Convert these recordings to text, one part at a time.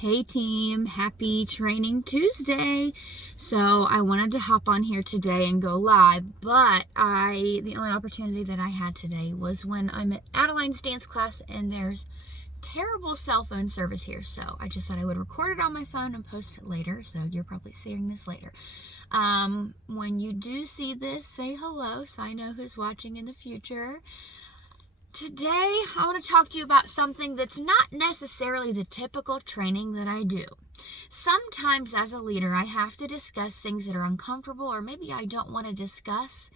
Hey team, happy Training Tuesday. So I wanted to hop on here today and go live, but the only opportunity that I had today was when I'm at Adeline's dance class and there's terrible cell phone service here. So I just thought I would record it on my phone and post it later. So you're probably seeing this later. When you do see this, say hello so I know who's watching in the future. Today, I want to talk to you about something that's not necessarily the typical training that I do. Sometimes as a leader, I have to discuss things that are uncomfortable or maybe I don't want to discuss,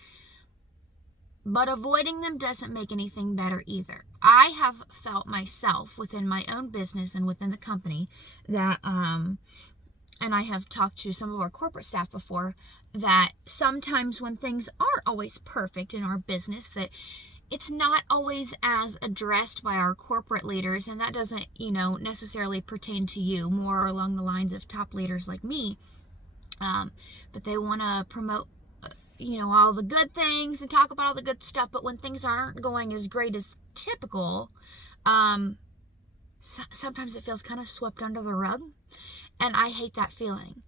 but avoiding them doesn't make anything better either. I have felt myself within my own business and within the company that, and I have talked to some of our corporate staff before, that sometimes when things aren't always perfect in our business, that it's not always as addressed by our corporate leaders, and that doesn't, necessarily pertain to you, more along the lines of top leaders like me. But they want to promote, all the good things and talk about all the good stuff. But when things aren't going as great as typical, sometimes it feels kind of swept under the rug, and I hate that feeling.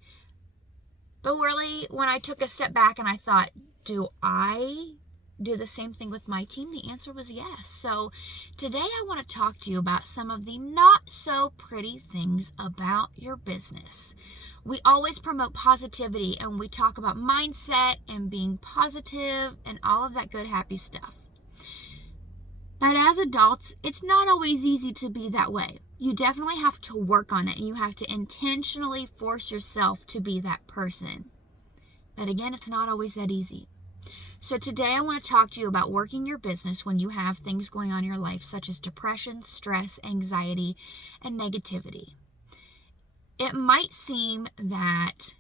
But really, when I took a step back and I thought, do I do the same thing with my team? The answer was yes. So today I want to talk to you about some of the not so pretty things about your business. We always promote positivity and we talk about mindset and being positive and all of that good, happy stuff. But as adults, it's not always easy to be that way. You definitely have to work on it and you have to intentionally force yourself to be that person. But again, it's not always that easy. So today I want to talk to you about working your business when you have things going on in your life such as depression, stress, anxiety, and negativity. It might seem that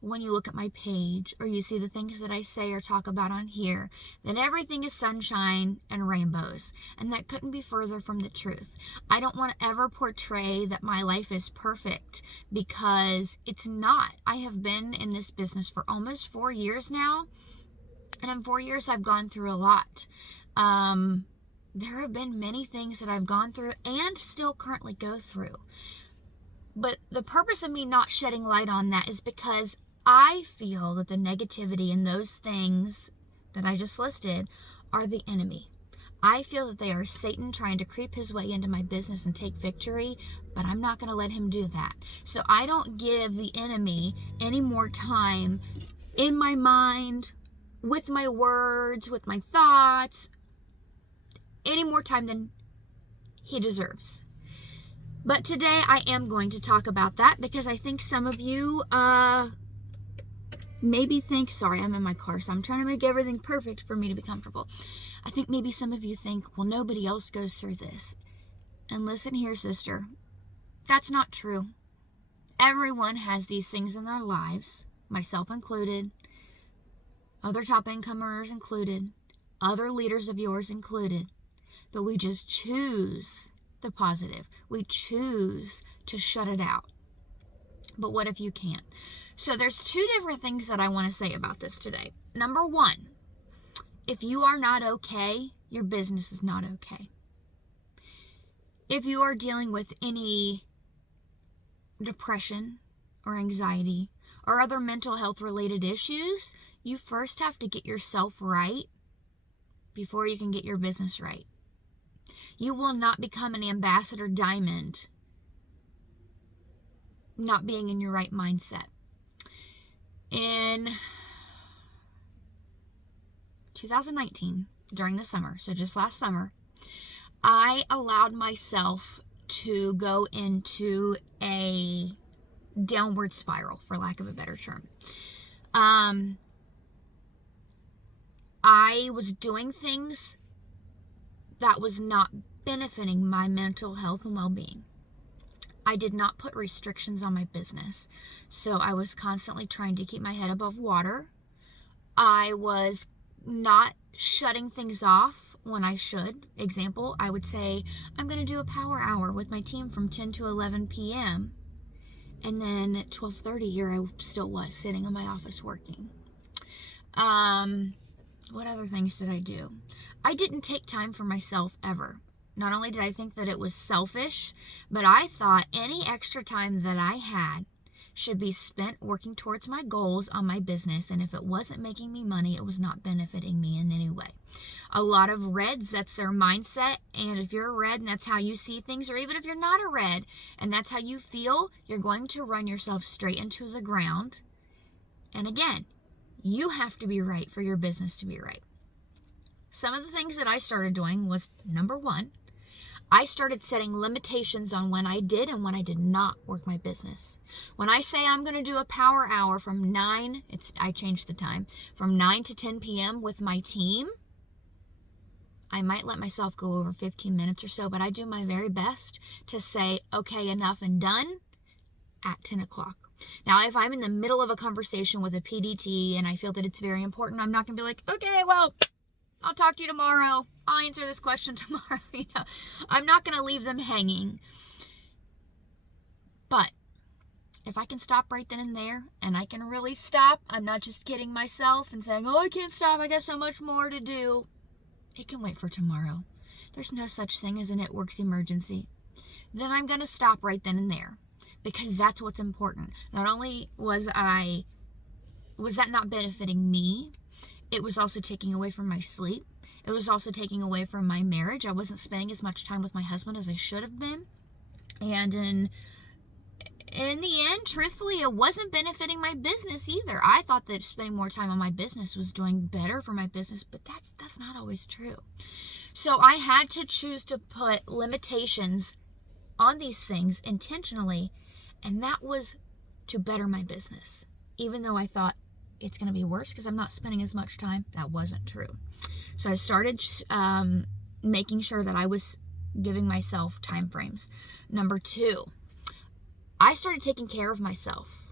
when you look at my page or you see the things that I say or talk about on here, that everything is sunshine and rainbows, and that couldn't be further from the truth. I don't want to ever portray that my life is perfect because it's not. I have been in this business for almost 4 years now. And in 4 years, I've gone through a lot. There have been many things that I've gone through and still currently go through. But the purpose of me not shedding light on that is because I feel that the negativity in those things that I just listed are the enemy. I feel that they are Satan trying to creep his way into my business and take victory, but I'm not going to let him do that. So I don't give the enemy any more time in my mind, with my words, with my thoughts, any more time than he deserves. But today I am going to talk about that because I think some of you maybe think, sorry, I'm in my car, so I'm trying to make everything perfect for me to be comfortable. I think maybe some of you think, well, nobody else goes through this. And listen here, sister, that's not true. Everyone has these things in their lives, myself included, other top income earners included, other leaders of yours included, but we just choose the positive. We choose to shut it out. But what if you can't? So there's two different things that I want to say about this today. Number one, if you are not okay, your business is not okay. If you are dealing with any depression or anxiety or other mental health related issues, you first have to get yourself right before you can get your business right. You will not become an ambassador diamond not being in your right mindset. In 2019, during the summer, so just last summer, I allowed myself to go into a downward spiral, for lack of a better term. I was doing things that was not benefiting my mental health and well-being. I did not put restrictions on my business, so I was constantly trying to keep my head above water. I was not shutting things off when I should. Example, I would say, I'm going to do a power hour with my team from 10 to 11 p.m. And then at 12:30 here, I still was sitting in my office working. What other things did I do? I didn't take time for myself ever. not only did I think that it was selfish, but I thought any extra time that I had should be spent working towards my goals on my business. And if it wasn't making me money, it was not benefiting me in any way. A lot of reds, that's their mindset. And if you're a red and that's how you see things, or even if you're not a red and that's how you feel, you're going to run yourself straight into the ground. And again, you have to be right for your business to be right. Some of the things that I started doing was, number one, I started setting limitations on when I did and when I did not work my business. When I say I'm going to do a power hour from 9, I changed the time, from 9 to 10 p.m. with my team, I might let myself go over 15 minutes or so, but I do my very best to say, okay, enough and done at 10 o'clock. Now, if I'm in the middle of a conversation with a PDT and I feel that it's very important, I'm not going to be like, okay, well, I'll talk to you tomorrow. I'll answer this question tomorrow. I'm not going to leave them hanging. But if I can stop right then and there, and I can really stop, I'm not just kidding myself and saying, oh, I can't stop, I got so much more to do. It can wait for tomorrow. There's no such thing as a network's emergency. Then I'm going to stop right then and there, because that's what's important. Not only was that not benefiting me, it was also taking away from my sleep. It was also taking away from my marriage. I wasn't spending as much time with my husband as I should have been. And in the end, truthfully, it wasn't benefiting my business either. I thought that spending more time on my business was doing better for my business, but that's not always true. So I had to choose to put limitations on these things intentionally, and that was to better my business. Even though I thought it's going to be worse because I'm not spending as much time, that wasn't true. So I started making sure that I was giving myself time frames. Number 2, I started taking care of myself.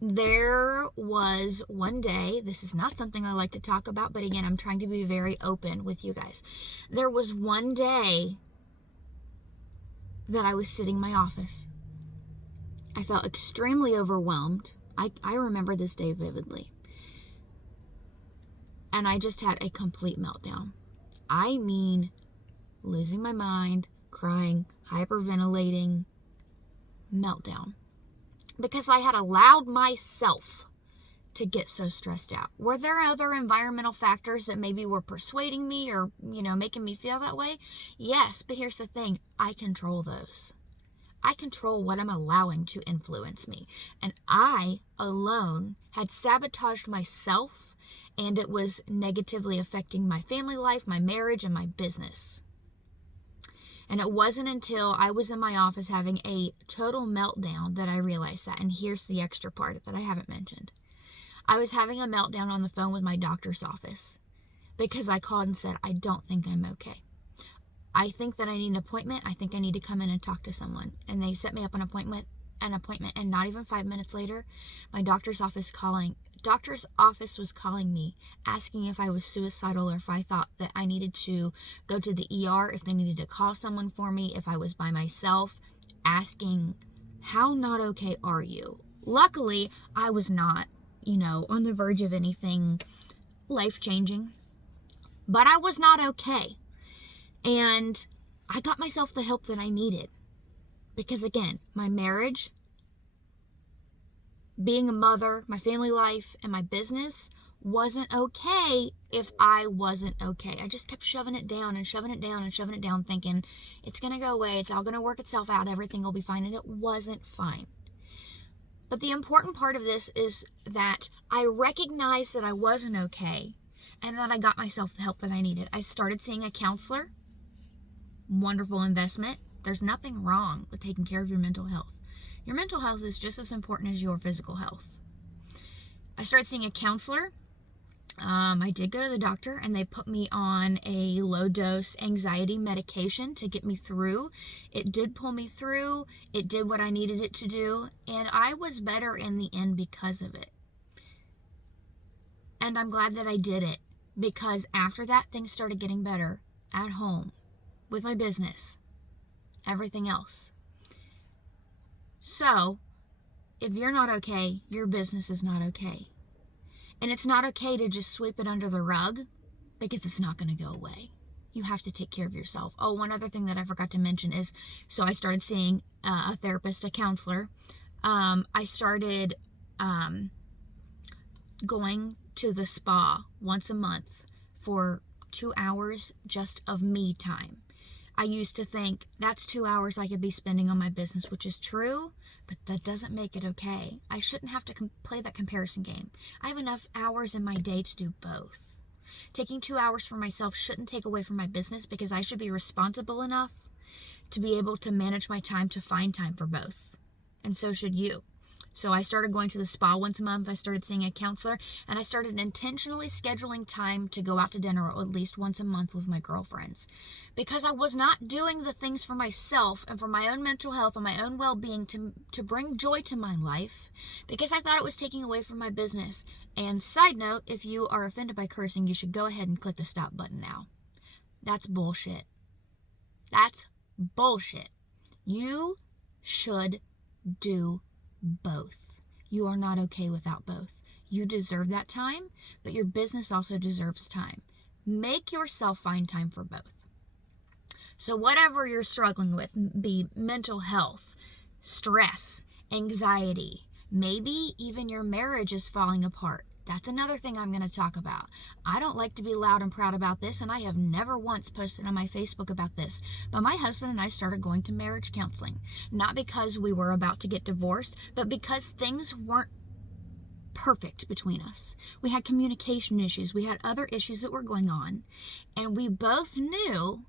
There was one day, this is not something I like to talk about, but again, I'm trying to be very open with you guys. There was one day that I was sitting in my office. I felt extremely overwhelmed. I remember this day vividly. And I just had a complete meltdown. I mean, losing my mind, crying, hyperventilating, meltdown. Because I had allowed myself to get so stressed out. Were there other environmental factors that maybe were persuading me or, making me feel that way? Yes, but here's the thing. I control those. I control what I'm allowing to influence me. And I alone had sabotaged myself, and it was negatively affecting my family life, my marriage, and my business. And it wasn't until I was in my office having a total meltdown that I realized that. And here's the extra part that I haven't mentioned. I was having a meltdown on the phone with my doctor's office because I called and said, I don't think I'm okay. I think that I need an appointment. I think I need to come in and talk to someone. And they set me up an appointment, and not even 5 minutes later, my doctor's office was calling me, asking if I was suicidal or if I thought that I needed to go to the ER, if they needed to call someone for me, if I was by myself, asking, how not okay are you? Luckily, I was not, on the verge of anything life-changing, but I was not okay. And I got myself the help that I needed. Because again, my marriage, being a mother, my family life, and my business wasn't okay if I wasn't okay. I just kept shoving it down and shoving it down and shoving it down, thinking it's going to go away. It's all going to work itself out. Everything will be fine. And it wasn't fine. But the important part of this is that I recognized that I wasn't okay and that I got myself the help that I needed. I started seeing a counselor. Wonderful investment. There's nothing wrong with taking care of your mental health. Your mental health is just as important as your physical health. I started seeing a counselor. I did go to the doctor, and they put me on a low-dose anxiety medication to get me through. It did pull me through. It did what I needed it to do, and I was better in the end because of it. And I'm glad that I did it, because after that, things started getting better at home, with my business, everything else. So, if you're not okay, your business is not okay. And it's not okay to just sweep it under the rug, because it's not going to go away. you have to take care of yourself. Oh, one other thing that I forgot to mention is, so I started seeing a therapist, a counselor. I started going to the spa once a month for 2 hours just of me time. I used to think that's 2 hours I could be spending on my business, which is true, but that doesn't make it okay. I shouldn't have to play that comparison game. I have enough hours in my day to do both. Taking 2 hours for myself shouldn't take away from my business, because I should be responsible enough to be able to manage my time to find time for both. And so should you. So I started going to the spa once a month. I started seeing a counselor, and I started intentionally scheduling time to go out to dinner at least once a month with my girlfriends, because I was not doing the things for myself and for my own mental health and my own well-being to bring joy to my life, because I thought it was taking away from my business. And side note, if you are offended by cursing, you should go ahead and click the stop button now. That's bullshit. That's bullshit. You should do both. You are not okay without both. You deserve that time, but your business also deserves time. Make yourself find time for both. So whatever you're struggling with, be mental health, stress, anxiety, maybe even your marriage is falling apart. That's another thing I'm going to talk about. I don't like to be loud and proud about this, and I have never once posted on my Facebook about this, but my husband and I started going to marriage counseling. Not because we were about to get divorced, but because things weren't perfect between us. We had communication issues. We had other issues that were going on, and we both knew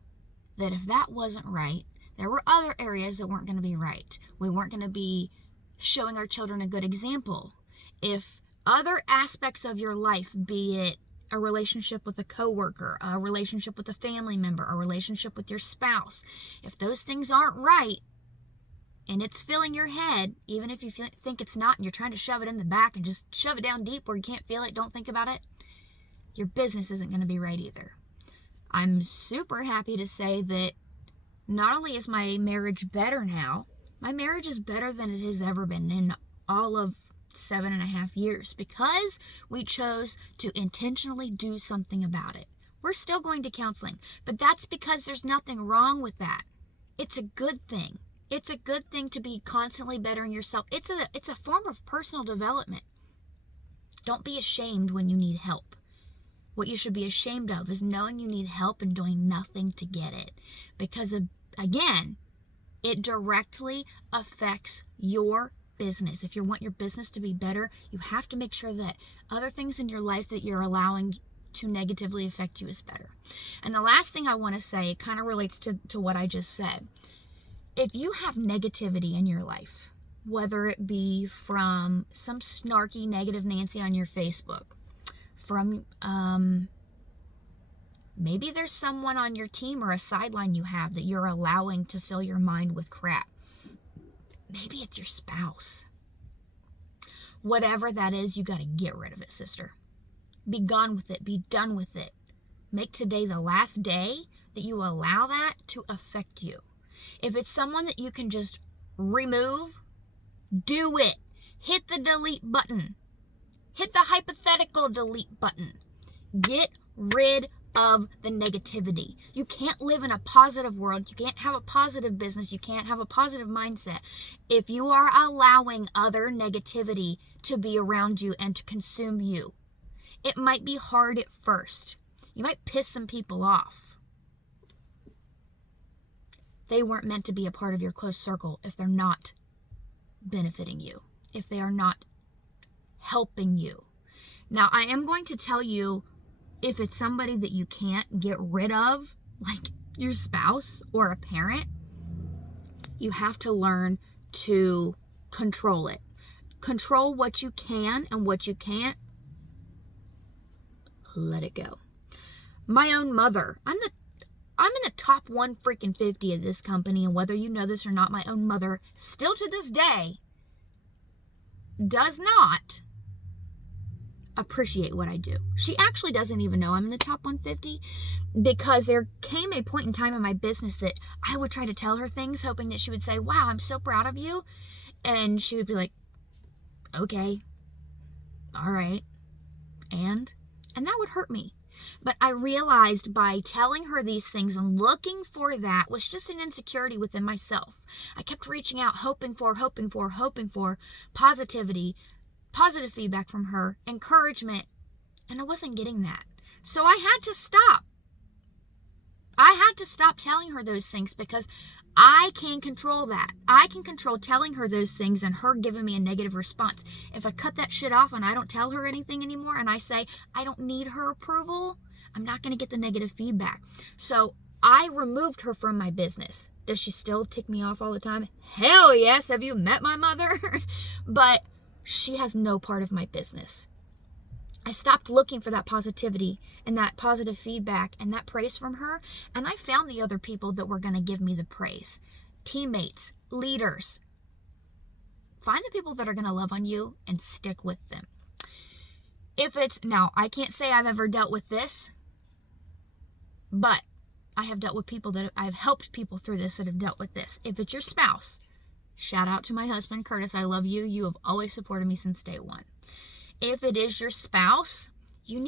that if that wasn't right, there were other areas that weren't going to be right. We weren't going to be showing our children a good example. If other aspects of your life, be it a relationship with a coworker, a relationship with a family member, a relationship with your spouse, if those things aren't right and it's filling your head, even if you think it's not and you're trying to shove it in the back and just shove it down deep where you can't feel it, don't think about it, your business isn't going to be right either. I'm super happy to say that not only is my marriage better now, my marriage is better than it has ever been in all of 7.5 years, because we chose to intentionally do something about it. We're still going to counseling, but that's because there's nothing wrong with that. It's a good thing. It's a good thing to be constantly bettering yourself. It's a form of personal development. Don't be ashamed when you need help. What you should be ashamed of is knowing you need help and doing nothing to get it, because again, it directly affects your business. If you want your business to be better, you have to make sure that other things in your life that you're allowing to negatively affect you is better. And the last thing I want to say kind of relates to what I just said. If you have negativity in your life, whether it be from some snarky negative Nancy on your Facebook, from maybe there's someone on your team or a sideline you have that you're allowing to fill your mind with crap. Maybe it's your spouse. Whatever that is, you got to get rid of it, sister. Be gone with it. Be done with it. Make today the last day that you allow that to affect you. If it's someone that you can just remove, do it. Hit the delete button. Hit the hypothetical delete button. Get rid of the negativity. You can't live in a positive world. You can't have a positive business. You can't have a positive mindset if you are allowing other negativity to be around you and to consume you. It might be hard at first. You might piss some people off. They weren't meant to be a part of your close circle if they're not benefiting you, if they are not helping you. Now, I am going to tell you, if it's somebody that you can't get rid of, like your spouse or a parent, you have to learn to control it. Control what you can, and what you can't, let it go. My own mother, I'm in the top 150 of this company, and whether you know this or not, my own mother, still to this day, does not appreciate what I do. She actually doesn't even know I'm in the top 150, because there came a point in time in my business that I would try to tell her things hoping that she would say, "Wow, I'm so proud of you." And she would be like, "Okay, all right." And that would hurt me, But I realized by telling her these things and looking for that was just an insecurity within myself. I kept reaching out, hoping for positivity, positive feedback from her, encouragement, and I wasn't getting that. So I had to stop. I had to stop telling her those things because I can control that. I can control telling her those things and her giving me a negative response. If I cut that shit off and I don't tell her anything anymore and I say I don't need her approval, I'm not going to get the negative feedback. So I removed her from my business. Does she still tick me off all the time? Hell yes. Have you met my mother? But she has no part of my business. I stopped looking for that positivity and that positive feedback and that praise from her. And I found the other people that were going to give me the praise. Teammates, leaders. Find the people that are going to love on you and stick with them. Now, I can't say I've ever dealt with this, but I have dealt with I've helped people through this that have dealt with this. If it's your spouse, shout out to my husband, Curtis. I love you. You have always supported me since day one. If it is your spouse, you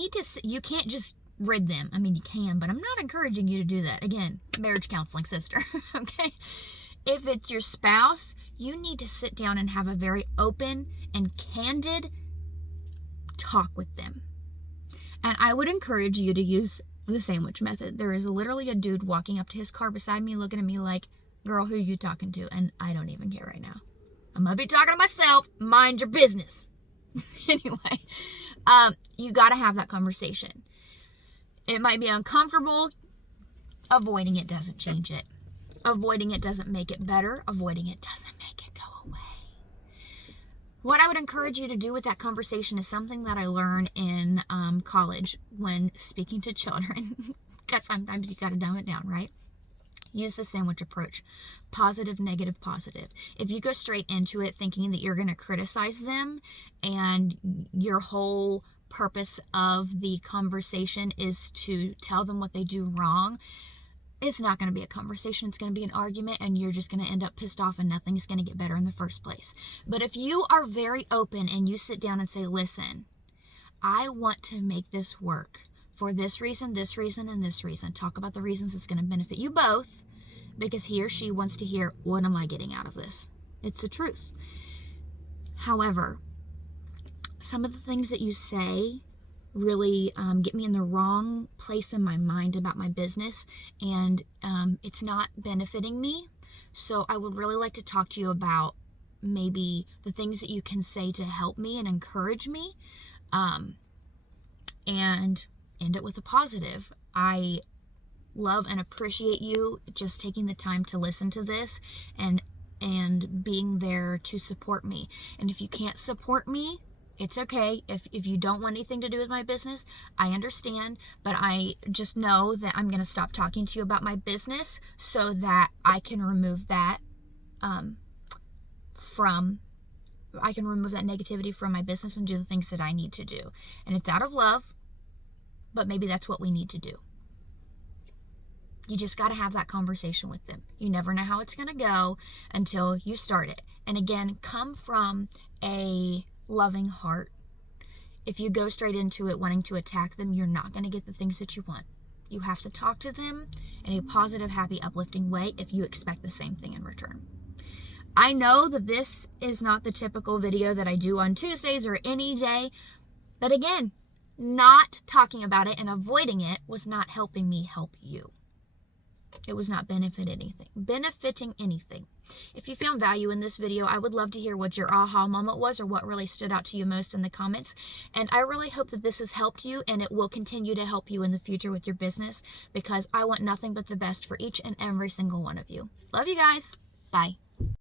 can't just rid them. I mean, you can, but I'm not encouraging you to do that. Again, marriage counseling sister, okay? If it's your spouse, you need to sit down and have a very open and candid talk with them. And I would encourage you to use the sandwich method. There is literally a dude walking up to his car beside me, looking at me like, girl, who are you talking to? And I don't even care right now. I'm going to be talking to myself. Mind your business. Anyway, you got to have that conversation. It might be uncomfortable. Avoiding it doesn't change it. Avoiding it doesn't make it better. Avoiding it doesn't make it go away. What I would encourage you to do with that conversation is something that I learned in college when speaking to children, because sometimes you got to dumb it down, right? Use the sandwich approach. Positive, negative, positive. If you go straight into it thinking that you're going to criticize them and your whole purpose of the conversation is to tell them what they do wrong, it's not going to be a conversation. It's going to be an argument and you're just going to end up pissed off and nothing's going to get better in the first place. But if you are very open and you sit down and say, listen, I want to make this work for this reason, and this reason. Talk about the reasons it's going to benefit you both because he or she wants to hear, what am I getting out of this? It's the truth. However, some of the things that you say really get me in the wrong place in my mind about my business, and it's not benefiting me. So I would really like to talk to you about maybe the things that you can say to help me and encourage me, and end it with a positive. I love and appreciate you just taking the time to listen to this and being there to support me. And if you can't support me, it's okay. If you don't want anything to do with my business, I understand, but I just know that I'm going to stop talking to you about my business so that I can remove that negativity from my business and do the things that I need to do. And it's out of love, but maybe that's what we need to do. You just got to have that conversation with them. You never know how it's going to go until you start it. And again, come from a loving heart. If you go straight into it wanting to attack them, you're not going to get the things that you want. You have to talk to them in a positive, happy, uplifting way if you expect the same thing in return. I know that this is not the typical video that I do on Tuesdays or any day, but again, not talking about it and avoiding it was not helping me help you. It was not benefiting anything. If you found value in this video, I would love to hear what your aha moment was or what really stood out to you most in the comments. And I really hope that this has helped you and it will continue to help you in the future with your business because I want nothing but the best for each and every single one of you. Love you guys. Bye.